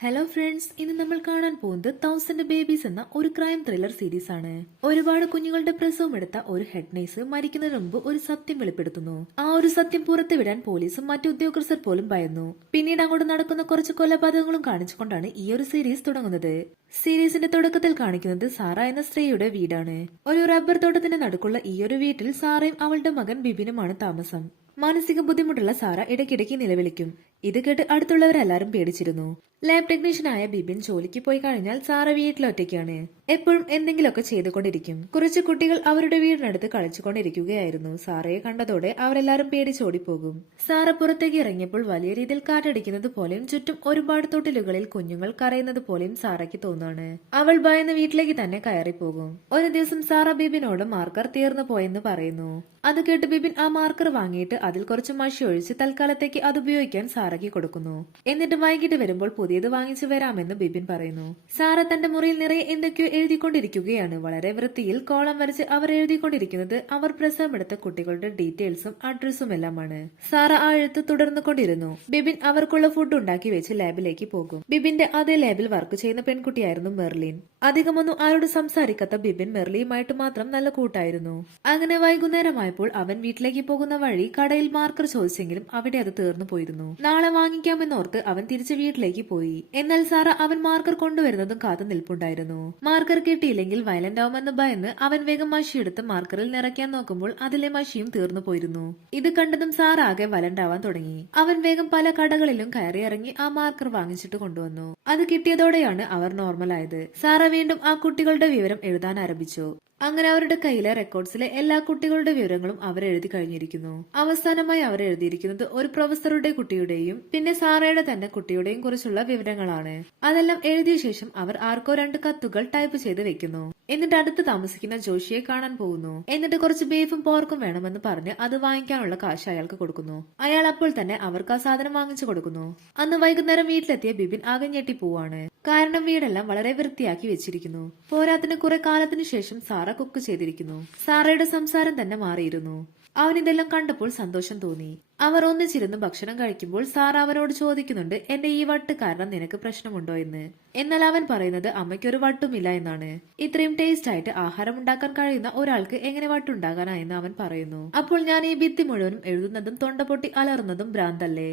Hello friends, ഇന്ന് നമ്മൾ കാണാൻ പോകുന്നത് തൗസൻഡ് ബേബീസ് എന്ന ഒരു ക്രൈം ത്രില്ലർ സീരീസ് ആണ്. ഒരുപാട് കുഞ്ഞുങ്ങളുടെ പ്രസവം എടുത്ത ഒരു ഹെഡ് നേഴ്സ് മരിക്കുന്നതിന് മുമ്പ് ഒരു സത്യം വെളിപ്പെടുത്തുന്നു. ആ ഒരു സത്യം പുറത്തുവിടാൻ പോലീസും മറ്റു ഉദ്യോഗസ്ഥർ പോലും ഭയന്നു. പിന്നീട് അങ്ങോട്ട് നടക്കുന്ന കുറച്ച് കൊലപാതകങ്ങളും കാണിച്ചുകൊണ്ടാണ് ഈ ഒരു സീരീസ് തുടങ്ങുന്നത്. സീരീസിന്റെ തുടക്കത്തിൽ കാണിക്കുന്നത് സാറ എന്ന സ്ത്രീയുടെ വീടാണ്. ഒരു റബ്ബർ തോട്ടത്തിന്റെ നടുക്കുള്ള ഈ ഒരു വീട്ടിൽ സാറയും അവളുടെ മകൻ ബിബിനുമാണ് താമസം. മാനസിക ബുദ്ധിമുട്ടുള്ള സാറ ഇടയ്ക്കിടയ്ക്ക് നിലവിളിക്കും. ഇത് കേട്ട് അടുത്തുള്ളവരെല്ലാരും പേടിച്ചിരുന്നു. ലാബ് ടെക്നീഷ്യനായ ബിബിൻ ജോലിക്ക് പോയി കഴിഞ്ഞാൽ സാറ വീട്ടിലൊറ്റയ്ക്കാണ്. എപ്പോഴും എന്തെങ്കിലുമൊക്കെ ചെയ്തുകൊണ്ടിരിക്കും. കുറച്ച് കുട്ടികൾ അവരുടെ വീടിനടുത്ത് കളിച്ചുകൊണ്ടിരിക്കുകയായിരുന്നു. സാറയെ കണ്ടതോടെ അവരെല്ലാരും പേടിച്ചോടിപ്പോകും. സാറ പുറത്തേക്ക് ഇറങ്ങിയപ്പോൾ വലിയ രീതിയിൽ കാറ്റടിക്കുന്നത് പോലെയും ചുറ്റും ഒരുപാട് തൊട്ടിലുകളിൽ കുഞ്ഞുങ്ങൾ കരയുന്നത് പോലെയും സാറയ്ക്ക് തോന്നാണ്. അവൾ ഭയന്ന് വീട്ടിലേക്ക് തന്നെ കയറിപ്പോകും. ഒരു ദിവസം സാറ ബിബിനോട് മാർക്കർ തീർന്നു പോയെന്ന് പറയുന്നു. അത് കേട്ട് ബിബിൻ ആ മാർക്കർ വാങ്ങിയിട്ട് അതിൽ കുറച്ച് മഷി ഒഴിച്ച് തൽക്കാലത്തേക്ക് അത് ഉപയോഗിക്കാൻ സാറയ്ക്ക് കൊടുക്കുന്നു. എന്നിട്ട് വൈകിട്ട് വരുമ്പോൾ പുതിയത് വാങ്ങിച്ചു വരാമെന്ന് ബിബിൻ പറയുന്നു. സാറ തന്റെ മുറിയിൽ നിറയെ എന്തൊക്കെയോ എഴുതിക്കൊണ്ടിരിക്കുകയാണ്. വളരെ വൃത്തിയിൽ കോളം വരച്ച് അവർ എഴുതിക്കൊണ്ടിരിക്കുന്നത് അവർ പ്രസവമെടുത്ത കുട്ടികളുടെ ഡീറ്റെയിൽസും അഡ്രസ്സും എല്ലാമാണ്. സാറ ആ എഴുത്ത് തുടർന്നുകൊണ്ടിരുന്നു. ബിബിൻ അവർക്കുള്ള ഫുഡ് ഉണ്ടാക്കി വെച്ച് ലാബിലേക്ക് പോകും. ബിബിന്റെ അതേ ലാബിൽ വർക്ക് ചെയ്യുന്ന പെൺകുട്ടിയായിരുന്നു മെർലിൻ. അധികമൊന്നും ആരോട് സംസാരിക്കാത്ത ബിബിൻ മെർലിയുമായിട്ട് മാത്രം നല്ല കൂട്ടായിരുന്നു. അങ്ങനെ വൈകുന്നേരമായപ്പോൾ അവൻ വീട്ടിലേക്ക് പോകുന്ന വഴി കടയിൽ മാർക്കർ ചോദിച്ചെങ്കിലും അവിടെ അത് തീർന്നു പോയിരുന്നു. നാളെ വാങ്ങിക്കാമെന്നോർത്ത് അവൻ തിരിച്ച് വീട്ടിലേക്ക് പോയി. എന്നാൽ സാറ അവൻ മാർക്കർ കൊണ്ടുവരുന്നതും കാത്തു നിൽപ്പുണ്ടായിരുന്നു. മാർക്കർ കിട്ടിയില്ലെങ്കിൽ വയലന്റ് ആവുമെന്ന് ഭയന്ന് അവൻ വേഗം മഷിയെടുത്ത് മാർക്കറിൽ നിറയ്ക്കാൻ നോക്കുമ്പോൾ അതിലെ മഷിയും തീർന്നു പോയിരുന്നു. ഇത് കണ്ടതും സാറ ആകെ വയലന്റ് ആവാൻ തുടങ്ങി. അവൻ വേഗം പല കടകളിലും കയറി ഇറങ്ങി ആ മാർക്കർ വാങ്ങിച്ചിട്ട് കൊണ്ടുവന്നു. അത് കിട്ടിയതോടെയാണ് അവർ നോർമലായത്. സാറ വീണ്ടും ആ കുട്ടികളുടെ വിവരം എഴുതാൻ ആരംഭിച്ചു. അങ്ങനെ അവരുടെ കയ്യിലെ റെക്കോർഡ്സിലെ എല്ലാ കുട്ടികളുടെ വിവരങ്ങളും അവർ എഴുതി കഴിഞ്ഞിരിക്കുന്നു. അവസാനമായി അവർ എഴുതിയിരിക്കുന്നത് ഒരു പ്രൊഫസറുടെ കുട്ടിയുടെയും പിന്നെ സാറയുടെ തന്നെ കുട്ടിയുടെയും കുറിച്ചുള്ള വിവരങ്ങളാണ്. അതെല്ലാം എഴുതിയ ശേഷം അവർ ആർക്കോ 2 കത്തുകൾ ടൈപ്പ് ചെയ്ത് വെക്കുന്നു. എന്നിട്ട് അടുത്ത് താമസിക്കുന്ന ജോഷിയെ കാണാൻ പോകുന്നു. എന്നിട്ട് കുറച്ച് ബീഫും പോർക്കും വേണമെന്ന് പറഞ്ഞ് അത് വാങ്ങിക്കാനുള്ള കാശ് അയാൾക്ക് കൊടുക്കുന്നു. അയാൾ അപ്പോൾ തന്നെ അവർക്ക് ആ സാധനം വാങ്ങിച്ചു കൊടുക്കുന്നു. അന്ന് വൈകുന്നേരം വീട്ടിലെത്തിയ ബിബിൻ ആകെ ഞെട്ടിപ്പോവാണ്. കാരണം വീടെല്ലാം വളരെ വൃത്തിയാക്കി വെച്ചിരിക്കുന്നു. പോരാത്തിന് കുറെ കാലത്തിന് ശേഷം സാറ കുക്ക് ചെയ്തിരിക്കുന്നു. സാറയുടെ സംസാരം തന്നെ മാറിയിരുന്നു. അവനിതെല്ലാം കണ്ടപ്പോൾ സന്തോഷം തോന്നി. അവർ ഒന്നിച്ചിരുന്ന് ഭക്ഷണം കഴിക്കുമ്പോൾ സാറ അവനോട് ചോദിക്കുന്നുണ്ട്, എന്റെ ഈ വട്ട് കാരണം നിനക്ക് പ്രശ്നമുണ്ടോ എന്ന്. എന്നാൽ അവൻ പറയുന്നത് അമ്മയ്ക്കൊരു വട്ടുമില്ല എന്നാണ്. ഇത്രയും ടേസ്റ്റ് ആയിട്ട് ആഹാരം ഉണ്ടാക്കാൻ കഴിയുന്ന ഒരാൾക്ക് എങ്ങനെ വട്ടുണ്ടാകാനാ എന്ന് അവൻ പറയുന്നു. അപ്പോൾ ഞാൻ ഈ ഭിത്തി മുഴുവനും എഴുതുന്നതും തൊണ്ട പൊട്ടി അലറുന്നതും ഭ്രാന്തല്ലേ?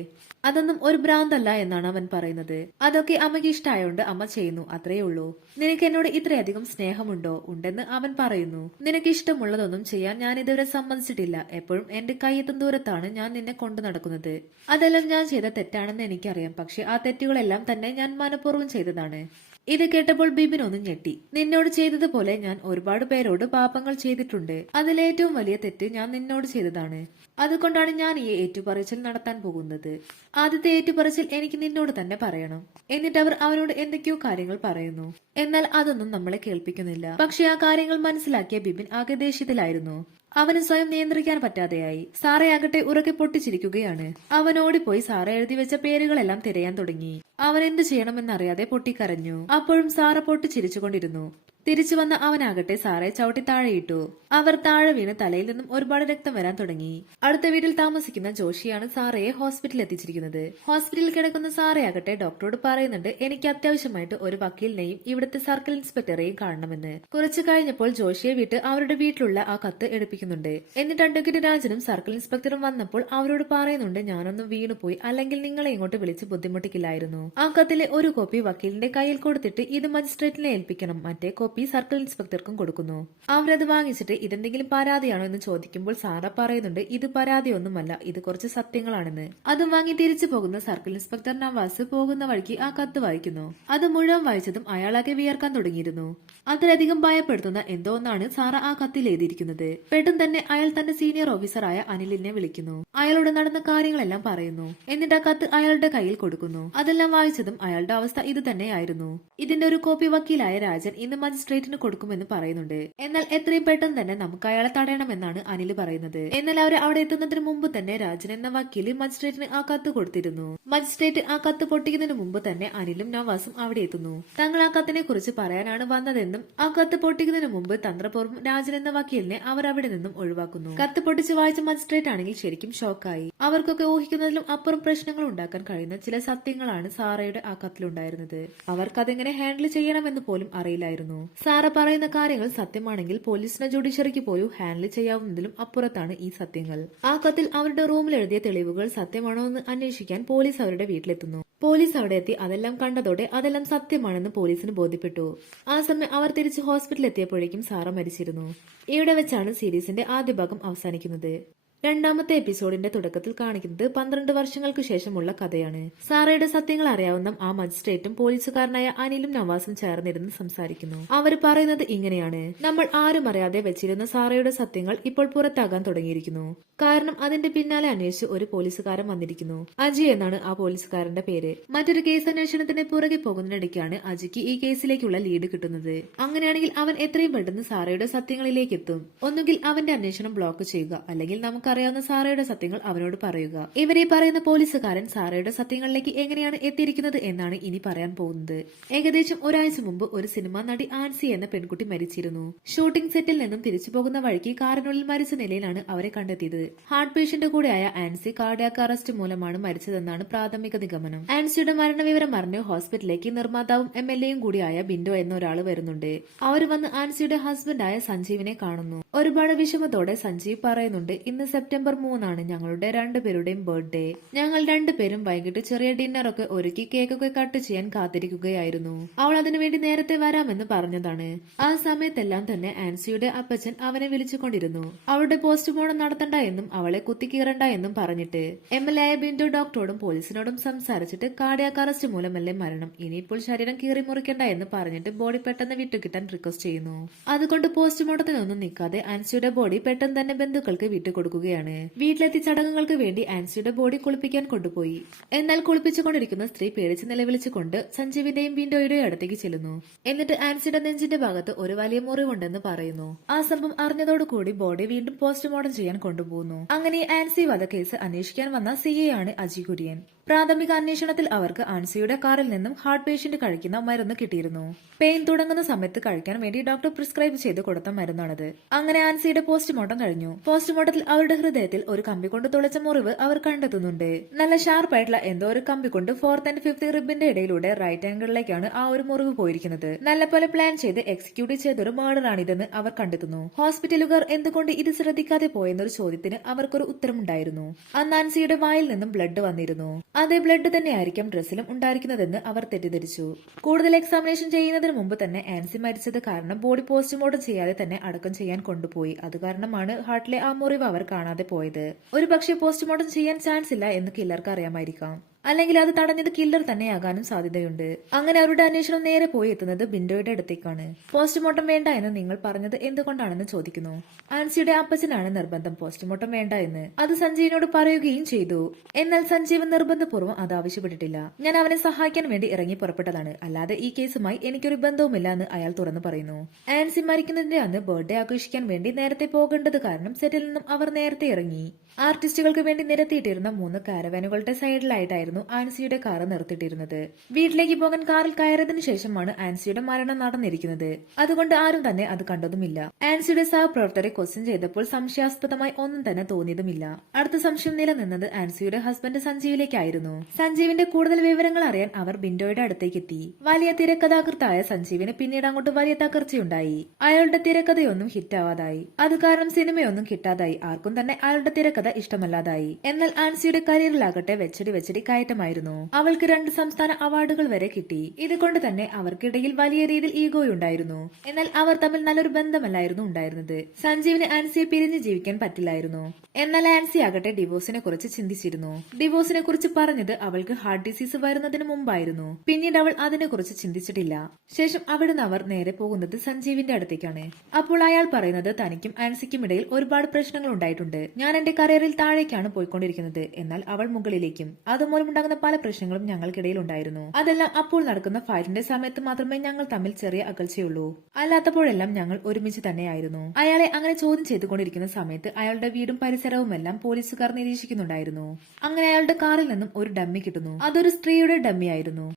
അതൊന്നും ഒരു ഭ്രാന്തല്ല എന്നാണ് അവൻ പറയുന്നത്. അതൊക്കെ അമ്മയ്ക്ക് ഇഷ്ടമായോണ്ട് അമ്മ ചെയ്യുന്നു, അത്രയേ ഉള്ളൂ. നിനക്ക് എന്നോട് ഇത്രയധികം സ്നേഹമുണ്ടോ? ഉണ്ടെന്ന് അവൻ പറയുന്നു. നിനക്ക് ഇഷ്ടമുള്ളതൊന്നും ചെയ്യാൻ ഞാൻ ഇതുവരെ സമ്മതിച്ചിട്ടില്ല. എപ്പോഴും എന്റെ കൈയെത്തും ദൂരത്താണ് ഞാൻ നിന്നെ കൊണ്ടു നടക്കുന്നത്. അതെല്ലാം ഞാൻ ചെയ്ത തെറ്റാണെന്ന് എനിക്കറിയാം. പക്ഷെ ആ തെറ്റുകളെല്ലാം തന്നെ ഞാൻ മനഃപൂർവ്വം ചെയ്തതാണ്. ഇത് കേട്ടപ്പോൾ ബിബിൻ ഒന്ന് ഞെട്ടി. നിന്നോട് ചെയ്തതുപോലെ ഞാൻ ഒരുപാട് പേരോട് പാപങ്ങൾ ചെയ്തിട്ടുണ്ട്. അതിലേറ്റവും വലിയ തെറ്റ് ഞാൻ നിന്നോട് ചെയ്തതാണ്. അതുകൊണ്ടാണ് ഞാൻ ഈ ഏറ്റുപറച്ചിൽ നടത്താൻ പോകുന്നത്. ആദ്യത്തെ ഏറ്റുപറച്ചിൽ എനിക്ക് നിന്നോട് തന്നെ പറയണം. എന്നിട്ട് അവർ അവനോട് എന്തൊക്കെയോ കാര്യങ്ങൾ പറയുന്നു. എന്നാൽ അതൊന്നും നമ്മളെ കേൾപ്പിക്കുന്നില്ല. പക്ഷെ ആ കാര്യങ്ങൾ മനസ്സിലാക്കിയ ബിബിൻ ആകെ ദേഷ്യത്തിലായിരുന്നു. അവന് സ്വയം നിയന്ത്രിക്കാൻ പറ്റാതെയായി. സാറയാകട്ടെ ഉറക്കെ പൊട്ടിച്ചിരിക്കുകയാണ്. അവൻ ഓടിപ്പോയി സാറ എഴുതി വെച്ച പേരുകളെല്ലാം തിരയാൻ തുടങ്ങി. അവൻ എന്ത് ചെയ്യണമെന്നറിയാതെ പൊട്ടിക്കരഞ്ഞു. അപ്പോഴും സാറ പൊട്ടിച്ചിരിച്ചുകൊണ്ടിരുന്നു. തിരിച്ചു വന്ന അവനാകട്ടെ സാറയെ ചവിട്ടി താഴെയിട്ടു. അവർ താഴെ വീണ് തലയിൽ നിന്നും ഒരുപാട് രക്തം വരാൻ തുടങ്ങി. അടുത്ത വീട്ടിൽ താമസിക്കുന്ന ജോഷിയാണ് സാറയെ ഹോസ്പിറ്റലിൽ എത്തിച്ചിരിക്കുന്നത്. ഹോസ്പിറ്റലിൽ കിടക്കുന്ന സാറയാകട്ടെ ഡോക്ടറോട് പറയുന്നുണ്ട്, എനിക്ക് അത്യാവശ്യമായിട്ട് ഒരു വക്കീലിനെയും ഇവിടുത്തെ സർക്കിൾ ഇൻസ്പെക്ടറെയും കാണണമെന്ന്. കുറച്ചു കഴിഞ്ഞപ്പോൾ ജോഷിയെ വിട്ട് അവരുടെ വീട്ടിലുള്ള ആ കത്ത് എടുപ്പിക്കുന്നുണ്ട്. എന്നിട്ട് അഡ്വക്കേറ്റ് രാജനും സർക്കിൾ ഇൻസ്പെക്ടറും വന്നപ്പോൾ അവരോട് പറയുന്നുണ്ട്, ഞാനൊന്നും വീണുപോയി, അല്ലെങ്കിൽ നിങ്ങളെ ഇങ്ങോട്ട് വിളിച്ച് ബുദ്ധിമുട്ടിക്കില്ലായിരുന്നു. ആ കത്തിലെ ഒരു കോപ്പി വക്കീലിന്റെ കയ്യിൽ കൊടുത്തിട്ട് ഇത് മജിസ്ട്രേറ്റിനെ ഏൽപ്പിക്കണം, മറ്റേ കോപ്പി സർക്കിൾ ഇൻസ്പെക്ടർക്കും കൊടുക്കുന്നു. അവരത് വാങ്ങിച്ചിട്ട് ഇതെന്തെങ്കിലും പരാതിയാണോ എന്ന് ചോദിക്കുമ്പോൾ സാറ പറയുന്നുണ്ട്, ഇത് പരാതിയൊന്നുമല്ല, ഇത് കുറച്ച് സത്യങ്ങളാണെന്ന്. അതും വാങ്ങി തിരിച്ചു പോകുന്ന സർക്കിൾ ഇൻസ്പെക്ടർ നവാസ് പോകുന്ന വഴിക്ക് ആ കത്ത് വായിക്കുന്നു. അത് മുഴുവൻ വായിച്ചതും അയാളാകെ വിയർക്കാൻ തുടങ്ങിയിരുന്നു. അത്രയധികം ഭയപ്പെടുത്തുന്ന എന്തോ ഒന്നാണ് സാറ ആ കത്തിൽ എഴുതിയിരിക്കുന്നത്. പെട്ടെന്ന് തന്നെ അയാൾ തന്റെ സീനിയർ ഓഫീസറായ അനിലിനെ വിളിക്കുന്നു. അയാളോട് നടന്ന കാര്യങ്ങളെല്ലാം പറയുന്നു. എന്നിട്ട് ആ കത്ത് അയാളുടെ കയ്യിൽ കൊടുക്കുന്നു. അതെല്ലാം വായിച്ചതും അയാളുടെ അവസ്ഥ ഇത് തന്നെയായിരുന്നു. ഇതിന്റെ ഒരു കോപ്പി വക്കീലായ രാജൻ ഇന്ന് മജിസ്ട്രേറ്റിന് കൊടുക്കുമെന്ന് പറയുന്നുണ്ട്. എന്നാൽ എത്രയും പെട്ടെന്ന് തന്നെ നമുക്ക് അയാളെ തടയണമെന്നാണ് അനിൽ പറയുന്നത്. എന്നാൽ അവർ അവിടെ എത്തുന്നതിന് മുമ്പ് തന്നെ രാജൻ എന്ന വക്കീല് മജിസ്ട്രേറ്റിന് ആ കത്ത് കൊടുത്തിരുന്നു. മജിസ്ട്രേറ്റ് ആ കത്ത് പൊട്ടിക്കുന്നതിന് മുമ്പ് തന്നെ അനിലും നവാസും അവിടെ എത്തുന്നു. തങ്ങൾ ആ കത്തിനെ കുറിച്ച് പറയാനാണ് വന്നതെന്നും ആ കത്ത് പൊട്ടിക്കുന്നതിന് മുമ്പ് തന്ത്രപൂർവ്വം രാജൻ എന്ന വക്കീലിനെ അവർ അവിടെ നിന്നും ഒഴിവാക്കുന്നു. കത്ത് പൊട്ടിച്ച് വായിച്ച മജിസ്ട്രേറ്റ് ആണെങ്കിൽ ശരിക്കും ഷോക്കായി. അവർക്കൊക്കെ ഊഹിക്കുന്നതിലും അപ്പുറം പ്രശ്നങ്ങൾ ഉണ്ടാക്കാൻ കഴിയുന്ന ചില സത്യങ്ങളാണ് സാറയുടെ ആ കത്തിലുണ്ടായിരുന്നത്. അവർക്കതെങ്ങനെ ഹാൻഡിൽ ചെയ്യണമെന്ന് പോലും അറിയില്ലായിരുന്നു. സാറ പറയുന്ന കാര്യങ്ങൾ സത്യമാണെങ്കിൽ പോലീസിനെ ജുഡീഷ്യറിക്ക് പോലും ഹാൻഡിൽ ചെയ്യാവുന്നതിലും അപ്പുറത്താണ് ഈ സത്യങ്ങൾ. ആ കത്തിൽ അവരുടെ റൂമിൽ എഴുതിയ തെളിവുകൾ സത്യമാണോ എന്ന് അന്വേഷിക്കാൻ പോലീസ് അവരുടെ വീട്ടിലെത്തുന്നു. പോലീസ് അവിടെ എത്തി അതെല്ലാം കണ്ടതോടെ അതെല്ലാം സത്യമാണെന്ന് പോലീസിന് ബോധ്യപ്പെട്ടു. ആ സമയം അവർ തിരിച്ച് ഹോസ്പിറ്റലിൽ എത്തിയപ്പോഴേക്കും സാറ മരിച്ചിരുന്നു. ഇവിടെ വെച്ചാണ് സീരീസിന്റെ ആദ്യ ഭാഗം അവസാനിക്കുന്നത്. രണ്ടാമത്തെ എപ്പിസോഡിന്റെ തുടക്കത്തിൽ കാണിക്കുന്നത് 12 വർഷങ്ങൾക്ക് ശേഷമുള്ള കഥയാണ്. സാറയുടെ സത്യങ്ങൾ അറിയാവുന്ന ആ മജിസ്ട്രേറ്റും പോലീസുകാരനായ അനിലും നവാസും ചേർന്നിരുന്ന് സംസാരിക്കുന്നു. അവർ പറയുന്നത് ഇങ്ങനെയാണ്: നമ്മൾ ആരും അറിയാതെ വെച്ചിരുന്ന സാറയുടെ സത്യങ്ങൾ ഇപ്പോൾ പുറത്താകാൻ തുടങ്ങിയിരിക്കുന്നു. കാരണം അതിന്റെ പിന്നാലെ അന്വേഷിച്ച് ഒരു പോലീസുകാരൻ വന്നിരിക്കുന്നു. അജി എന്നാണ് ആ പോലീസുകാരന്റെ പേര്. മറ്റൊരു കേസ് അന്വേഷണത്തിന് പുറകെ പോകുന്നതിനിടയ്ക്കാണ് അജിക്ക് ഈ കേസിലേക്കുള്ള ലീഡ് കിട്ടുന്നത്. അങ്ങനെയാണെങ്കിൽ അവൻ എത്രയും പെട്ടെന്ന് സാറയുടെ സത്യങ്ങളിലേക്ക് എത്തും. ഒന്നുകിൽ അവന്റെ അന്വേഷണം ബ്ലോക്ക് ചെയ്യുക, അല്ലെങ്കിൽ നമുക്കറിയാവുന്ന സാറയുടെ സത്യങ്ങൾ അവനോട് പറയുക. ഇവരെ പറയുന്ന പോലീസുകാരൻ സാറയുടെ സത്യങ്ങളിലേക്ക് എങ്ങനെയാണ് എത്തിയിരിക്കുന്നത് എന്നാണ് ഇനി പറയാൻ പോകുന്നത്. ഏകദേശം ഒരാഴ്ച മുമ്പ് ഒരു സിനിമാ നടി ആൻസി എന്ന പെൺകുട്ടി മരിച്ചിരുന്നു. ഷൂട്ടിംഗ് സെറ്റിൽ നിന്നും തിരിച്ചു പോകുന്ന വഴിക്ക് കാറിനുള്ളിൽ മരിച്ച നിലയിലാണ് അവരെ കണ്ടെത്തിയത്. ഹാർട്ട് പേഷ്യന്റ് കൂടെയായ ആൻസി കാർഡിയാക് അറസ്റ്റ് മൂലമാണ് മരിച്ചതെന്നാണ് പ്രാഥമിക നിഗമനം. ആൻസിയുടെ മരണവിവരം അറിഞ്ഞ് ഹോസ്പിറ്റലിലേക്ക് നിർമ്മാതാവും MLA യും കൂടിയായ ബിൻഡോ എന്ന ഒരാൾ വരുന്നുണ്ട്. അവർ വന്ന് ആൻസിയുടെ ഹസ്ബൻഡായ സഞ്ജീവിനെ കാണുന്നു. ഒരുപാട് വിഷമത്തോടെ സഞ്ജീവ് പറയുന്നുണ്ട്, ഇന്ന് സെപ്റ്റംബർ 3 ഞങ്ങളുടെ രണ്ടുപേരുടെയും ബർത്ത്ഡേ. ഞങ്ങൾ രണ്ടുപേരും വൈകിട്ട് ചെറിയ ഡിന്നറൊക്കെ ഒരുക്കി കേക്കൊക്കെ കട്ട് ചെയ്യാൻ കാത്തിരിക്കുകയായിരുന്നു. അവൾ അതിനുവേണ്ടി നേരത്തെ വരാമെന്ന് പറഞ്ഞതാണ്. ആ സമയത്തെല്ലാം തന്നെ ആൻസിയുടെ അപ്പച്ചൻ അവനെ വിളിച്ചുകൊണ്ടിരുന്നു. അവളുടെ പോസ്റ്റ്മോർട്ടം നടത്തണ്ട എന്നും അവളെ കുത്തിക്കീറണ്ട എന്നും പറഞ്ഞിട്ട്. MLA ആയ ബിൻഡു ഡോക്ടറോടും പോലീസിനോടും സംസാരിച്ചിട്ട് കാർഡിയാക് അറസ്റ്റ് മൂലമല്ലേ മരണം, ഇനിയിപ്പോൾ ശരീരം കീറി മുറിക്കണ്ട എന്ന് പറഞ്ഞിട്ട് ബോഡി പെട്ടെന്ന് വിട്ടുകിട്ടാൻ റിക്വസ്റ്റ് ചെയ്യുന്നു. അതുകൊണ്ട് പോസ്റ്റ്മോർട്ടത്തിനൊന്നും നിൽക്കാതെ ആൻസിയുടെ ബോഡി പെട്ടെന്ന് തന്നെ ബന്ധുക്കൾക്ക് വിട്ടുകൊടുക്കുകയാണ്. വീട്ടിലെത്തി ചടങ്ങുകൾക്ക് വേണ്ടി ആൻസിയുടെ ബോഡി കുളിപ്പിക്കാൻ കൊണ്ടുപോയി. എന്നാൽ കുളിപ്പിച്ചുകൊണ്ടിരിക്കുന്ന സ്ത്രീ പേടിച്ച് നിലവിളിച്ചുകൊണ്ട് സഞ്ജീവിന്റെയും ബിൻഡോയുടെയും അടുത്തേക്ക് ചെല്ലുന്നു. എന്നിട്ട് ആൻസിയുടെ നെഞ്ചിന്റെ ഭാഗത്ത് ഒരു വലിയ മുറിവുണ്ടെന്ന് പറയുന്നു. ആ സംഭവം അറിഞ്ഞതോടുകൂടി ബോഡി വീണ്ടും പോസ്റ്റ്മോർട്ടം ചെയ്യാൻ കൊണ്ടുപോകുന്നു. അങ്ങനെ ആൻസി വധക്കേസ് അന്വേഷിക്കാൻ വന്ന CA ആണ് അജി കുര്യൻ. പ്രാഥമിക അന്വേഷണത്തിൽ അവർക്ക് ആൻസിയുടെ കാറിൽ നിന്നും ഹാർട്ട് പേഷ്യന്റ് കഴിക്കുന്ന മരുന്ന് കിട്ടിയിരുന്നു. പെയിൻ തുടങ്ങുന്ന സമയത്ത് കഴിക്കാൻ വേണ്ടി ഡോക്ടർ പ്രിസ്ക്രൈബ് ചെയ്ത് കൊടുത്ത മരുന്നാണത്. അങ്ങനെ ആൻസിയുടെ പോസ്റ്റ്മോർട്ടം കഴിഞ്ഞു. പോസ്റ്റ്മോർട്ടത്തിൽ അവരുടെ ഹൃദയത്തിൽ ഒരു കമ്പി കൊണ്ട് തുളച്ച മുറിവ് അവർ കണ്ടെത്തുന്നുണ്ട്. നല്ല ഷാർപ്പായിട്ടുള്ള എന്തോ ഒരു കമ്പി കൊണ്ട് 4th and 5th റിബിന്റെ ഇടയിലൂടെ റൈറ്റ് ആംഗിളിലേക്കാണ് ആ ഒരു മുറിവ് പോയിരിക്കുന്നത്. നല്ലപോലെ പ്ലാൻ ചെയ്ത് എക്സിക്യൂട്ട് ചെയ്തൊരു മർഡറാണിതെന്ന് അവർ കണ്ടെത്തുന്നു. ഹോസ്പിറ്റലുകാർ എന്തുകൊണ്ട് ഇത് ശ്രദ്ധിക്കാതെ പോയെന്നൊരു ചോദ്യത്തിന് അവർക്കൊരു ഉത്തരമുണ്ടായിരുന്നു. അന്ന് ആൻസിയുടെ വായിൽ നിന്നും ബ്ലഡ് വന്നിരുന്നു. അതേ ബ്ലഡ് തന്നെയായിരിക്കാം ഡ്രസ്സിലും ഉണ്ടായിരിക്കുന്നതെന്ന് അവർ തെറ്റിദ്ധരിച്ചു. കൂടുതൽ എക്സാമിനേഷൻ ചെയ്യുന്നതിന് മുമ്പ് തന്നെ ആൻസി മരിച്ചത് കാരണം ബോഡി പോസ്റ്റ്മോർട്ടം ചെയ്യാതെ തന്നെ അടക്കം ചെയ്യാൻ കൊണ്ടുപോയി. അത് കാരണമാണ് ഹാർട്ടിലെ ആ മുറിവ് അവർ കാണാതെ പോയത്. ഒരു പക്ഷേ പോസ്റ്റ്മോർട്ടം ചെയ്യാൻ ചാൻസ് ഇല്ല എന്ന് കില്ലർക്ക് അറിയാമായിരിക്കാം. അല്ലെങ്കിൽ അത് തടഞ്ഞത് കില്ലർ തന്നെയാകാനും സാധ്യതയുണ്ട്. അങ്ങനെ അവരുടെ അന്വേഷണം നേരെ പോയി എത്തുന്നത് ബിൻഡോയുടെ അടുത്തേക്കാണ്. പോസ്റ്റ്മോർട്ടം വേണ്ട എന്ന് നിങ്ങൾ പറഞ്ഞത് എന്തുകൊണ്ടാണെന്ന് ചോദിക്കുന്നു. ആൻസിയുടെ അപ്പച്ചനാണ് നിർബന്ധം പോസ്റ്റ്മോർട്ടം വേണ്ട എന്ന്. അത് സഞ്ജീവിനോട് പറയുകയും ചെയ്തു. എന്നാൽ സഞ്ജീവ് നിർബന്ധപൂർവ്വം അത് ആവശ്യപ്പെട്ടിട്ടില്ല. ഞാൻ അവനെ സഹായിക്കാൻ വേണ്ടി ഇറങ്ങി പുറപ്പെട്ടതാണ്, അല്ലാതെ ഈ കേസുമായി എനിക്കൊരു ബന്ധവുമില്ല എന്ന് അയാൾ തുറന്നു പറയുന്നു. ആൻസി മരിക്കുന്നതിന്റെ അന്ന് ബർത്ത്ഡേ ആഘോഷിക്കാൻ വേണ്ടി നേരത്തെ പോകേണ്ടത് കാരണം സെറ്റിൽ നിന്നും അവർ നേരത്തെ ഇറങ്ങി. ആർട്ടിസ്റ്റുകൾക്ക് വേണ്ടി നിരത്തിയിട്ടിരുന്ന 3 കാരവാനുകളുടെ സൈഡിലായിട്ടായിരുന്നു ആൻസിയുടെ കാർ നിർത്തിയിട്ടിരുന്നത്. വീട്ടിലേക്ക് പോകാൻ കാറിൽ കയറിയതിനു ശേഷമാണ് ആൻസിയുടെ മരണം നടന്നിരിക്കുന്നത്. അതുകൊണ്ട് ആരും തന്നെ അത് കണ്ടതുമില്ല. ആൻസിയുടെ സഹപ്രവർത്തകരെ ക്വസ്റ്റ്യൻ ചെയ്തപ്പോൾ സംശയാസ്പദമായി ഒന്നും തന്നെ തോന്നിയതുമില്ല. അടുത്ത സംശയം നിലനിന്നത് ആൻസിയുടെ ഹസ്ബൻഡ് സഞ്ജീവിലേക്കായിരുന്നു. സഞ്ജീവിന്റെ കൂടുതൽ വിവരങ്ങൾ അറിയാൻ അവർ ബിൻഡോയുടെ അടുത്തേക്ക് എത്തി. വലിയ തിരക്കഥാകൃത്തായ സഞ്ജീവിന് പിന്നീട് അങ്ങോട്ട് വലിയ തകർച്ചയുണ്ടായി. അയാളുടെ തിരക്കഥയൊന്നും ഹിറ്റാവാതായി. അത് കാരണം സിനിമയൊന്നും കിട്ടാതായി. ആർക്കും തന്നെ അയാളുടെ തിരക്കഥ ഇഷ്ടമല്ലാതായി. എന്നാൽ ആൻസിയുടെ കരിയറിലാകട്ടെ വെച്ചടി കയറ്റമായിരുന്നു. അവൾക്ക് 2 സംസ്ഥാന അവാർഡുകൾ വരെ കിട്ടി. ഇതുകൊണ്ട് തന്നെ അവർക്കിടയിൽ വലിയ രീതിയിൽ ഈഗോയുണ്ടായിരുന്നു. എന്നാൽ അവർ തമ്മിൽ നല്ലൊരു ബന്ധമല്ലായിരുന്നു ഉണ്ടായിരുന്നത്. സഞ്ജീവിന് ആൻസിയെ പിരിഞ്ഞ് ജീവിക്കാൻ പറ്റില്ലായിരുന്നു. എന്നാൽ ആൻസി ആകട്ടെ ഡിവോഴ്സിനെ കുറിച്ച് ചിന്തിച്ചിരുന്നു. ഡിവോഴ്സിനെ കുറിച്ച് പറഞ്ഞത് അവൾക്ക് ഹാർട്ട് ഡിസീസ് വരുന്നതിന് മുമ്പായിരുന്നു. പിന്നീട് അവൾ അതിനെക്കുറിച്ച് ചിന്തിച്ചിട്ടില്ല. ശേഷം അവിടുന്ന് അവർ നേരെ പോകുന്നത് സഞ്ജീവിന്റെ അടുത്തേക്കാണ്. അപ്പോൾ അയാൾ പറയുന്നത് തനിക്കും ആൻസിക്കും ഇടയിൽ ഒരുപാട് പ്രശ്നങ്ങൾ ഉണ്ടായിട്ടുണ്ട്. ഞാൻ എന്റെ കരിയറിൽ താഴേക്കാണ് പോയിക്കൊണ്ടിരിക്കുന്നത്, എന്നാൽ അവൾ മുകളിലേക്കും. അതുമൂലം ഉണ്ടാകുന്ന പല പ്രശ്നങ്ങളും ഞങ്ങൾക്കിടയിൽ ഉണ്ടായിരുന്നു. അതെല്ലാം അപ്പോൾ നടക്കുന്ന ഫൈറ്റിന്റെ സമയത്ത് മാത്രമേ ഞങ്ങൾ തമ്മിൽ ചെറിയ അകൽച്ചയുള്ളൂ. അല്ലാത്തപ്പോഴെല്ലാം ഞങ്ങൾ ഒരുമിച്ച് തന്നെയായിരുന്നു. അയാളെ അങ്ങനെ ചോദ്യം ചെയ്തുകൊണ്ടിരിക്കുന്ന സമയത്ത് അയാളുടെ വീടും പരിസരവുമെല്ലാം പോലീസുകാർ നിരീക്ഷിക്കുന്നുണ്ടായിരുന്നു. അങ്ങനെ അയാളുടെ കാറിൽ നിന്നും ഒരു ഡമ്മി കിട്ടുന്നു. അതൊരു സ്ത്രീയുടെ ഡമ്മിയായിരുന്നു.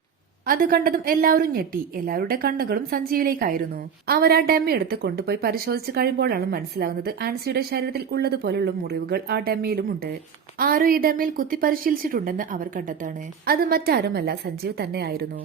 അത് കണ്ടതും എല്ലാവരും ഞെട്ടി. എല്ലാവരുടെ കണ്ണുകളും സഞ്ജീവിലേക്കായിരുന്നു. അവർ ആ ഡമ്മി എടുത്ത് കൊണ്ടുപോയി പരിശോധിച്ച് കഴിയുമ്പോഴാണ് മനസ്സിലാകുന്നത് ആൻസിയുടെ ശരീരത്തിൽ ഉള്ളതുപോലുള്ള മുറിവുകൾ ആ ഡമ്മിയിലുമുണ്ട്. ആരോ ഈ ഡമ്മിയിൽ കുത്തി പരിശീലിച്ചിട്ടുണ്ടെന്ന് അവർ കണ്ടെത്താണ്. അത് മറ്റാരുമല്ല, സഞ്ജീവ് തന്നെയായിരുന്നു.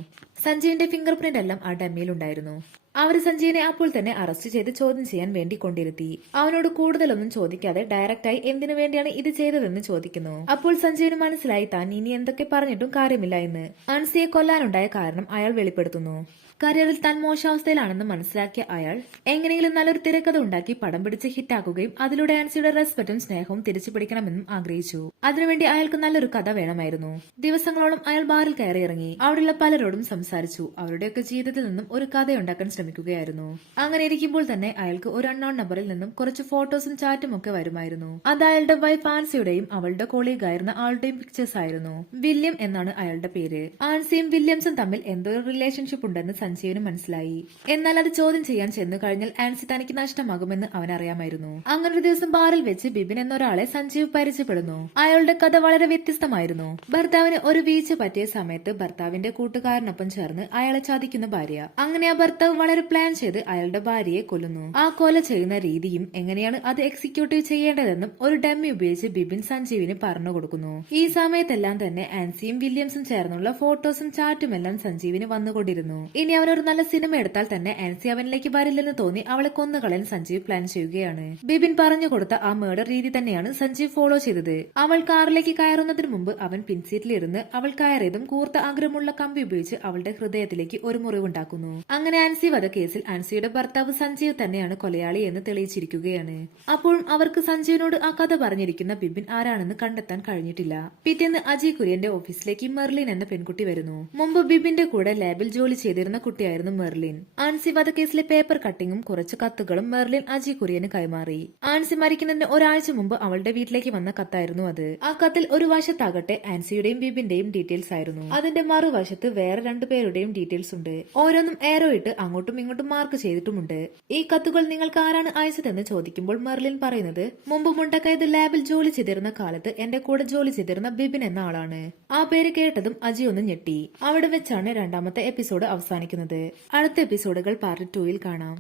സഞ്ജീവിന്റെ ഫിംഗർ പ്രിന്റ് എല്ലാം ആ ഡമ്മിയിൽ ഉണ്ടായിരുന്നു. അവർ സഞ്ജീവിനെ അപ്പോൾ തന്നെ അറസ്റ്റ് ചെയ്ത് ചോദ്യം ചെയ്യാൻ വേണ്ടി കൊണ്ടിരുത്തി. അവനോട് കൂടുതലൊന്നും ചോദിക്കാതെ ഡയറക്റ്റായി എന്തിനു വേണ്ടിയാണ് ഇത് ചെയ്തതെന്ന് ചോദിക്കുന്നു. അപ്പോൾ സഞ്ജീവിന് മനസ്സിലായി താൻ ഇനി എന്തൊക്കെ പറഞ്ഞിട്ടും കാര്യമില്ല എന്ന്. ആൻസിയെ കൊല്ലാനുണ്ടായ കാരണം അയാൾ വെളിപ്പെടുത്തുന്നു. കരിയറിൽ താൻ മോശാവസ്ഥയിലാണെന്ന് മനസ്സിലാക്കിയ അയാൾ എങ്ങനെയെങ്കിലും നല്ലൊരു തിരക്കഥ ഉണ്ടാക്കി പടം പിടിച്ച് ഹിറ്റാക്കുകയും അതിലൂടെ ആൻസിയുടെ റെസ്പെക്റ്റും സ്നേഹവും തിരിച്ചു പിടിക്കണമെന്നും ആഗ്രഹിച്ചു. അതിനുവേണ്ടി അയാൾക്ക് നല്ലൊരു കഥ വേണമായിരുന്നു. ദിവസങ്ങളോളം അയാൾ ബാറിൽ കയറിയിറങ്ങി. അവിടെയുള്ള പലരോടും സംസാരിച്ചു. അവരുടെയൊക്കെ ജീവിതത്തിൽ നിന്നും ഒരു കഥയുണ്ടാക്കാൻ ശ്രമിക്കുകയായിരുന്നു. അങ്ങനെ ഇരിക്കുമ്പോൾ തന്നെ അയാൾക്ക് ഒരു അൺനോൺ നമ്പറിൽ നിന്നും കുറച്ച് ഫോട്ടോസും ചാറ്റും ഒക്കെ വരുമായിരുന്നു. അത് അയാളുടെ വൈഫ് ആൻസിയുടെയും അവളുടെ കൊളീഗായിരുന്ന ആളുടെയും പിക്ചേഴ്സ് ആയിരുന്നു. വില്യം എന്നാണ് അയാളുടെ പേര്. ആൻസിയും വില്യംസും തമ്മിൽ എന്തോ ഒരു റിലേഷൻഷിപ്പ് ഉണ്ടെന്ന് സഞ്ജീവിന് മനസ്സിലായി. എന്നാൽ അത് ചോദ്യം ചെയ്യാൻ ചെന്നു കഴിഞ്ഞാൽ ആൻസി തനിക്ക് നഷ്ടമാകുമെന്ന് അവൻ അറിയാമായിരുന്നു. അങ്ങനെ ഒരു ദിവസം ബാറിൽ വെച്ച് ബിബിൻ എന്നൊരാളെ സഞ്ജീവ് പരിചയപ്പെടുന്നു. അയാളുടെ കഥ വളരെ വ്യത്യസ്തമായിരുന്നു. ഭർത്താവിന് ഒരു വീഴ്ച പറ്റിയ സമയത്ത് ഭർത്താവിന്റെ കൂട്ടുകാരനൊപ്പം ചേർന്ന് അയാളെ ചതിക്കുന്ന ഭാര്യ. അങ്ങനെ ആ ഭർത്താവ് വളരെ പ്ലാൻ ചെയ്ത് അയാളുടെ ഭാര്യയെ കൊല്ലുന്നു. ആ കൊല ചെയ്യുന്ന രീതിയും എങ്ങനെയാണ് അത് എക്സിക്യൂട്ടീവ് ചെയ്യേണ്ടതെന്നും ഒരു ഡമ്മി ഉപയോഗിച്ച് ബിബിൻ സഞ്ജീവിന് പറഞ്ഞു കൊടുക്കുന്നു. ഈ സമയത്തെല്ലാം തന്നെ ആൻസിയും വില്യംസും ചേർന്നുള്ള ഫോട്ടോസും ചാറ്റുമെല്ലാം സഞ്ജീവിന് വന്നുകൊണ്ടിരുന്നു. ഇനി അവനൊരു നല്ല സിനിമ എടുത്താൽ തന്നെ ആൻസി അവനിലേക്ക് വരില്ലെന്ന് തോന്നി അവളെ കൊന്നുകളയാൻ സഞ്ജീവ് പ്ലാൻ ചെയ്യുകയാണ്. ബിബിൻ പറഞ്ഞു കൊടുത്ത ആ മേർഡർ രീതി തന്നെയാണ് സഞ്ജീവ് ഫോളോ ചെയ്തത്. അവൾ കാറിലേക്ക് കയറുന്നതിന് മുമ്പ് അവൻ പിൻസീറ്റിലിരുന്ന് അവൾ കയറിയതും കൂർത്ത അഗ്രമുള്ള കമ്പി ഉപയോഗിച്ച് അവളുടെ ഹൃദയത്തിലേക്ക് ഒരു മുറിവുണ്ടാക്കുന്നു. അങ്ങനെ ആൻസി വധക്കേസിൽ ആൻസിയുടെ ഭർത്താവ് സഞ്ജീവ് തന്നെയാണ് കൊലയാളി എന്ന് തെളിയിച്ചിരിക്കുകയാണ്. അപ്പോഴും അവർക്ക് സഞ്ജീവിനോട് ആ കഥ പറഞ്ഞിരിക്കുന്ന ബിബിൻ ആരാണെന്ന് കണ്ടെത്താൻ കഴിഞ്ഞിട്ടില്ല. പിറ്റേന്ന് അജയ് കുര്യന്റെ ഓഫീസിലേക്ക് മെർലിൻ എന്ന പെൺകുട്ടി വരുന്നു. മുമ്പ് ബിബിന്റെ കൂടെ ലാബിൽ ജോലി ചെയ്തിരുന്ന കുട്ടിയായിരുന്നു മെർലിൻ. ആൻസി വധക്കേസിലെ പേപ്പർ കട്ടിങ്ങും കുറച്ച് കത്തുകളും മെർലിൻ അജയ് കുര്യന് കൈമാറി. ആൻസി മരിക്കുന്നതിന് ഒരാഴ്ച മുമ്പ് അവളുടെ വീട്ടിലേക്ക് വന്ന കത്തായിരുന്നു അത്. ആ കത്തിൽ ഒരു വശത്താകട്ടെ ആൻസിയുടെയും ബിബിന്റെയും ഡീറ്റെയിൽസ് ആയിരുന്നു. അതിന്റെ മറുവശത്ത് വേറെ രണ്ടുപേരുടെയും ഡീറ്റെയിൽസ് ഉണ്ട്. ഓരോന്നും ഏറോ ഇട്ട് അങ്ങോട്ടും ഇങ്ങോട്ടും മാർക്ക് ചെയ്തിട്ടുമുണ്ട്. ഈ കത്തുകൾ നിങ്ങൾക്ക് ആരാണ് അയച്ചതെന്ന് ചോദിക്കുമ്പോൾ മെർലിൻ പറയുന്നത് മുമ്പ് മുണ്ടക്കയത് ലാബിൽ ജോലി ചെയ്തിരുന്ന കാലത്ത് എന്റെ കൂടെ ജോലി ചെയ്തിരുന്ന ബിബിൻ എന്ന ആളാണ്. ആ പേര് കേട്ടതും അജയ് ഒന്ന് ഞെട്ടി. അവിടെ വെച്ചാണ് രണ്ടാമത്തെ എപ്പിസോഡ് അവസാനിക്കുന്നത്. അടുത്ത എപ്പിസോഡുകൾ പാർട്ട് 2 കാണാം.